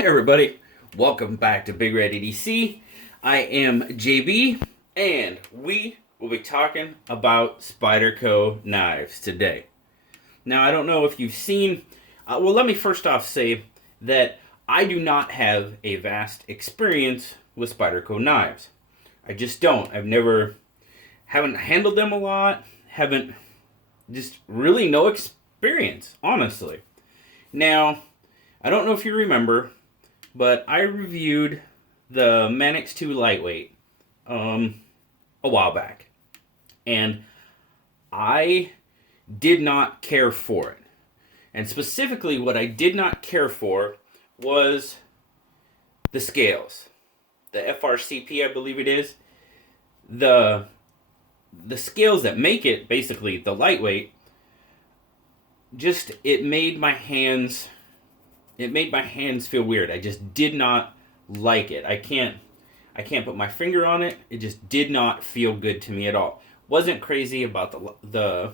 Hey everybody, welcome back to BigRedEDC. I am JB, and we will be talking about Spyderco knives today. Now, I don't know if you've seen, well, let me first off say that I do not have a vast experience with Spyderco knives. I just don't. Haven't handled them a lot, just really no experience, honestly. Now, I don't know if you remember, but I reviewed the Manix 2 Lightweight a while back, and I did not care for it. And specifically, what I did not care for was the scales. The FRCP, I believe it is. The scales that make it, basically, the lightweight, it made my hands feel weird. I just did not like it. I can't put my finger on it. It just did not feel good to me at all. Wasn't crazy about the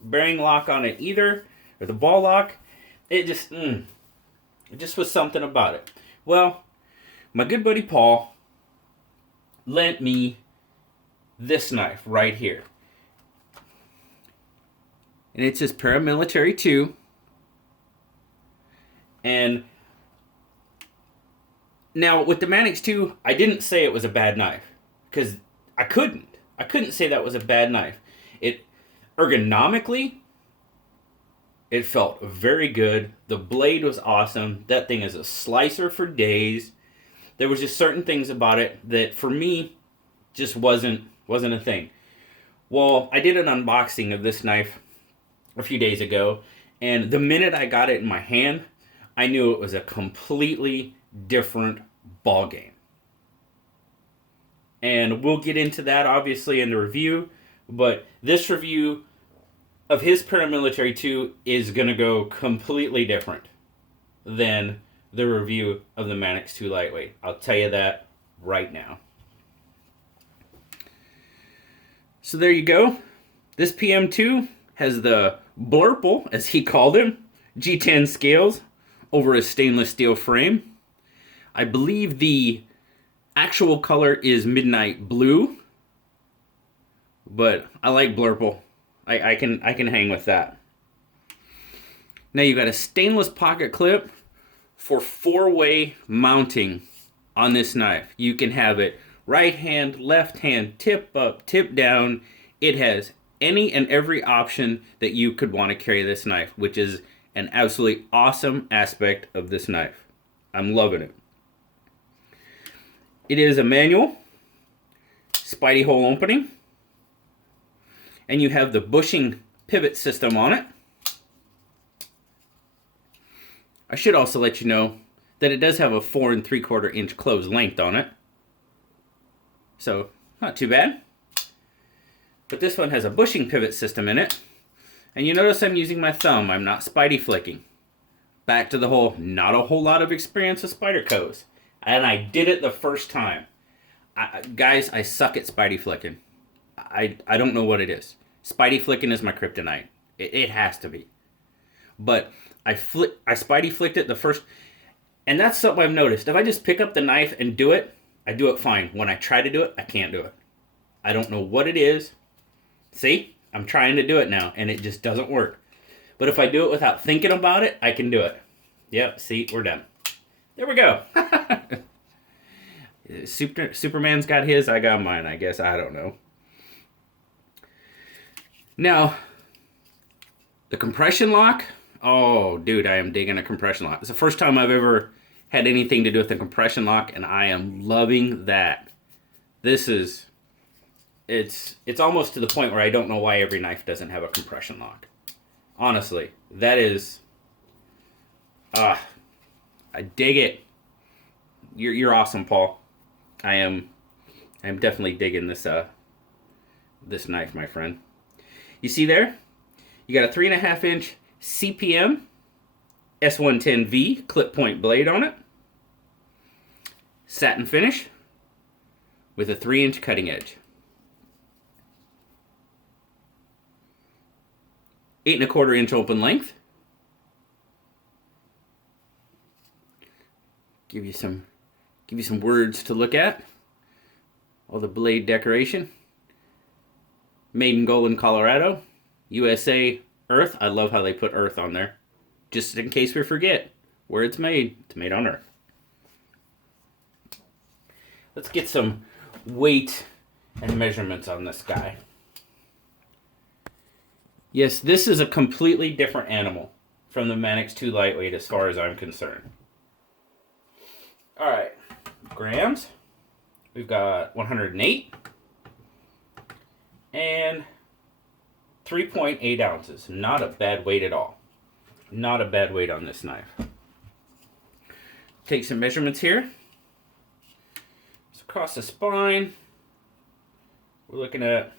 bearing lock on it either, or the ball lock. It just was something about it. Well, my good buddy Paul lent me this knife right here. And it's his Paramilitary 2. And now with the Manix 2, I didn't say it was a bad knife, because I couldn't say that was a bad knife. It ergonomically, it felt very good. The blade was awesome. That thing is a slicer for days. There was just certain things about it that for me just wasn't a thing. Well, I did an unboxing of this knife a few days ago, and the minute I got it in my hand, I knew it was a completely different ball game. And we'll get into that obviously in the review, but this review of his Paramilitary 2 is going to go completely different than the review of the Manix 2 Lightweight. I'll tell you that right now. So there you go. This PM2 has the Blurple, as he called him, G10 scales over a stainless steel frame. I believe the actual color is midnight blue, but I like Blurple. I can hang with that. Now you got a stainless pocket clip for 4-way mounting on this knife. You can have it right hand, left hand, tip up, tip down. It has any and every option that you could want to carry this knife, which is an absolutely awesome aspect of this knife. I'm loving it. It is a manual Spidey hole opening, and you have the bushing pivot system on it. I should also let you know that it does have a 4 3/4 inch closed length on it, so not too bad. But this one has a bushing pivot system in it, and you notice I'm using my thumb. I'm not Spidey flicking. Back to the whole, not a whole lot of experience with Spydercos. And I did it the first time. Guys, I suck at Spidey flicking. I don't know what it is. Spidey flicking is my kryptonite. It has to be. But I Spidey flicked it the first, and that's something I've noticed. If I just pick up the knife and do it, I do it fine. When I try to do it, I can't do it. I don't know what it is. See? I'm trying to do it now, and it just doesn't work. But if I do it without thinking about it, I can do it. Yep, see, we're done. There we go. Superman's got his, I got mine, I guess. I don't know. Now, the compression lock. Oh, dude, I am digging a compression lock. It's the first time I've ever had anything to do with a compression lock, and I am loving that. It's almost to the point where I don't know why every knife doesn't have a compression lock. Honestly, that is, I dig it. You're awesome, Paul. I am definitely digging this this knife, my friend. You see there? You got a 3.5 inch CPM S110V clip point blade on it. Satin finish with a 3-inch cutting edge. 8 1/4 inch open length. Give you some words to look at. All the blade decoration. Made in Golden, Colorado. USA Earth. I love how they put Earth on there. Just in case we forget where it's made. It's made on Earth. Let's get some weight and measurements on this guy. Yes, this is a completely different animal from the Manix 2 Lightweight as far as I'm concerned. Alright, grams. We've got 108 and 3.8 ounces. Not a bad weight at all. Not a bad weight on this knife. Take some measurements here. So across the spine, we're looking at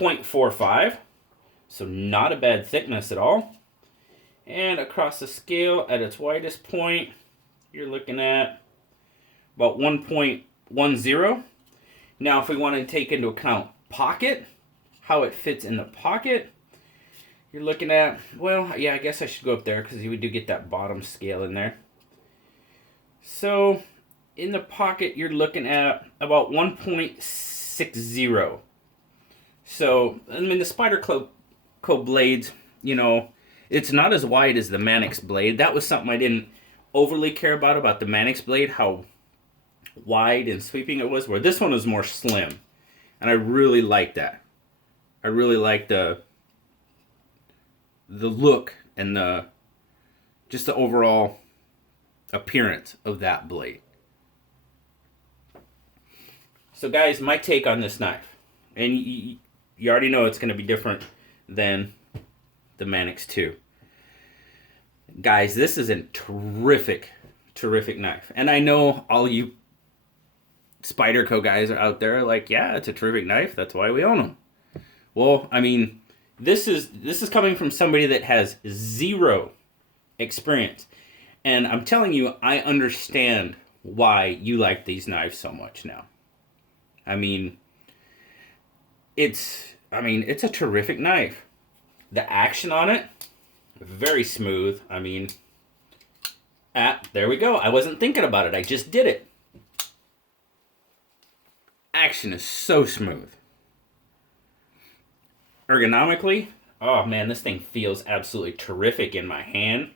0.45. So not a bad thickness at all. And across the scale at its widest point, you're looking at about 1.10. Now if we want to take into account pocket, how it fits in the pocket, you're looking at, well, yeah, I guess I should go up there because we do get that bottom scale in there. So in the pocket, you're looking at about 1.60. So, I mean, the Spyderco blades, you know, it's not as wide as the Manix blade. That was something I didn't overly care about the Manix blade, how wide and sweeping it was, where this one was more slim. And I really like that. I really like the look and just the overall appearance of that blade. So guys, my take on this knife, and you already know it's going to be different than the Manix 2. Guys, this is a terrific knife. And I know all you Spyderco guys are out there like, yeah, it's a terrific knife. That's why we own them. Well, I mean, this is coming from somebody that has zero experience. And I'm telling you, I understand why you like these knives so much now. I mean, it's a terrific knife. The action on it, very smooth. I mean, there we go. I wasn't thinking about it. I just did it. Action is so smooth. Ergonomically, oh man, this thing feels absolutely terrific in my hand.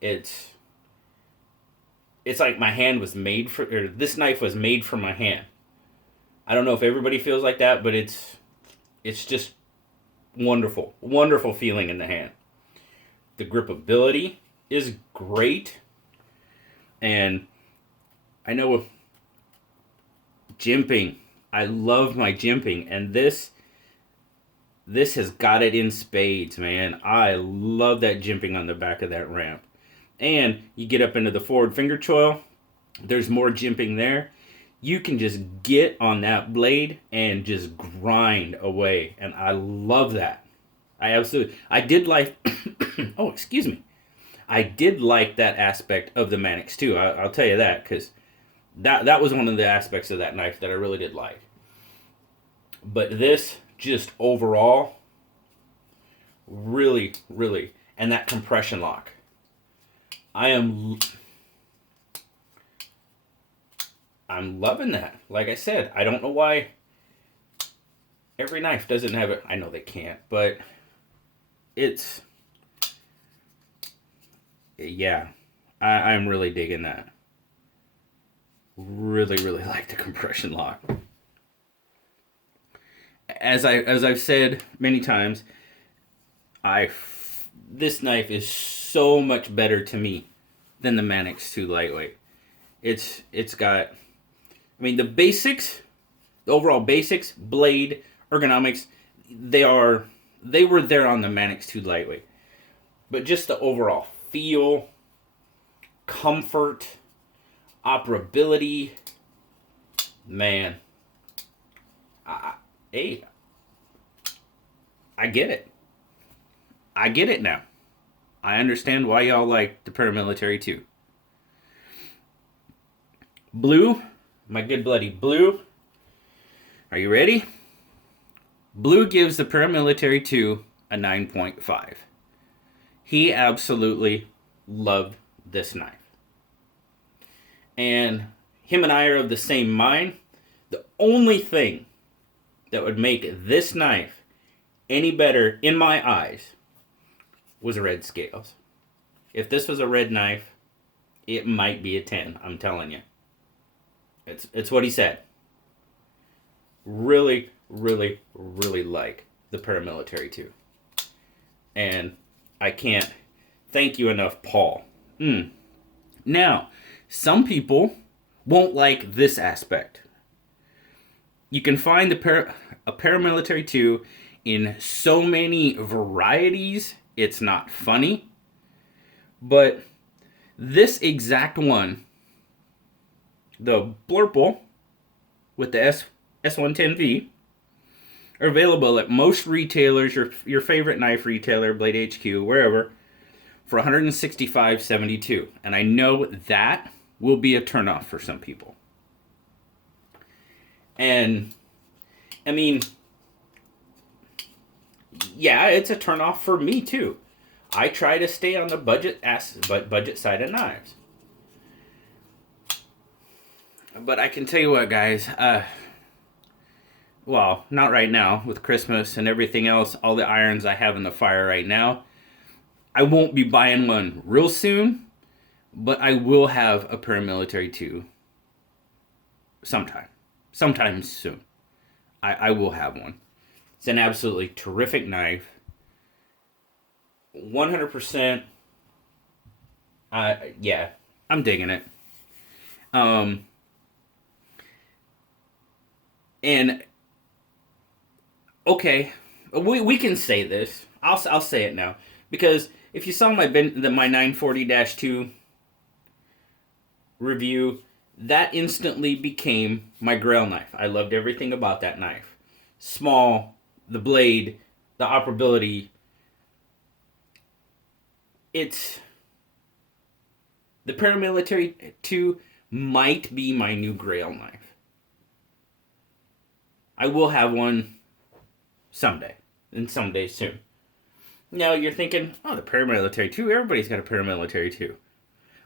It's like my hand was made for, or this knife was made for my hand. I don't know if everybody feels like that, but it's just wonderful. Wonderful feeling in the hand. The gripability is great. And I know jimping. I love my jimping. And this has got it in spades, man. I love that jimping on the back of that ramp. And you get up into the forward finger choil. There's more jimping there. You can just get on that blade and just grind away. And I love that. I did like, oh, excuse me. I did like that aspect of the Manix too. I'll tell you that, because that was one of the aspects of that knife that I really did like. But this, just overall, really, really, and that compression lock. I'm loving that. Like I said, I don't know why every knife doesn't have it. I know they can't, but yeah, I'm really digging that. Really, really like the compression lock. As I've said many times, this knife is so much better to me than the Manix 2 Lightweight. It's got, I mean, the basics, the overall basics, blade, ergonomics, they were there on the Manix 2 Lightweight. But just the overall feel, comfort, operability, man, I get it. I get it now. I understand why y'all like the Paramilitary too. Blue, my good bloody Blue. Are you ready? Blue gives the Paramilitary 2 a 9.5. He absolutely loved this knife. and him and I are of the same mind. The only thing that would make this knife any better in my eyes was red scales. If this was a red knife, it might be a 10, I'm telling you. It's what he said. Really, really, really like the Paramilitary 2. And I can't thank you enough, Paul. Now, some people won't like this aspect. You can find a Paramilitary 2 in so many varieties, it's not funny. But this exact one, the Blurple with the S110V, are available at most retailers, your favorite knife retailer, Blade HQ, wherever, for $165.72. And I know that will be a turnoff for some people. And, I mean, yeah, it's a turnoff for me too. I try to stay on the budget side of knives. But I can tell you what, guys, well, not right now, with Christmas and everything else, all the irons I have in the fire right now, I won't be buying one real soon, but I will have a Paramilitary 2 sometime soon. I will have one. It's an absolutely terrific knife. 100%. Yeah, I'm digging it. And okay, we can say this. I'll say it now, because if you saw my 940-2 review, that instantly became my Grail knife. I loved everything about that knife. Small, the blade, the operability. The Paramilitary 2 might be my new Grail knife. I will have one someday, and someday soon. Now you're thinking, oh, the Paramilitary 2, everybody's got a Paramilitary 2.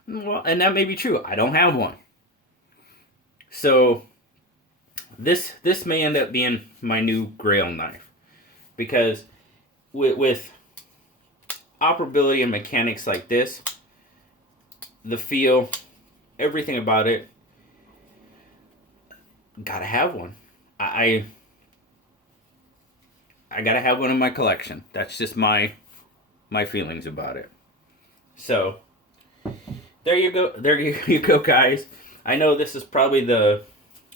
Well, and that may be true. I don't have one. So this may end up being my new Grail knife, because with operability and mechanics like this, the feel, everything about it, gotta have one. I gotta have one in my collection. That's just my feelings about it. So there you go. There you go, guys. I know this is probably the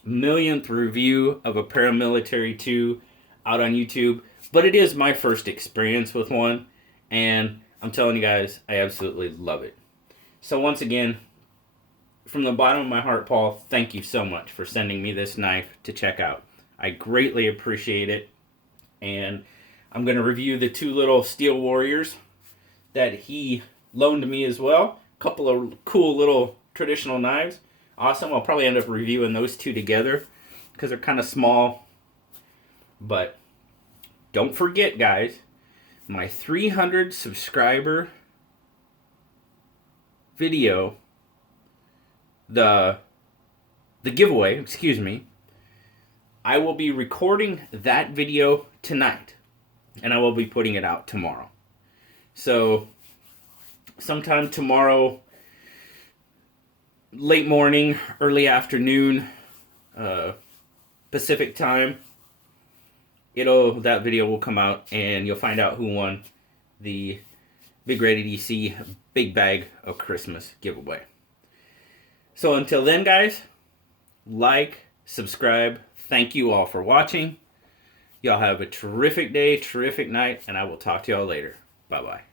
millionth review of a Paramilitary 2 out on YouTube, but it is my first experience with one, and I'm telling you guys, I absolutely love it. So once again, from the bottom of my heart, Paul, thank you so much for sending me this knife to check out. I greatly appreciate it. And I'm going to review the two little Steel Warriors that he loaned me as well. A couple of cool little traditional knives. Awesome. I'll probably end up reviewing those two together because they're kind of small. But don't forget, guys, my 300 subscriber video, the giveaway, excuse me, I will be recording that video tonight, and I will be putting it out tomorrow. So sometime tomorrow, late morning, early afternoon, Pacific time, that video will come out, and you'll find out who won the BigRedEDC Big Bag of Christmas giveaway. So until then, guys, like, subscribe. Thank you all for watching. Y'all have a terrific day, terrific night, and I will talk to y'all later. Bye-bye.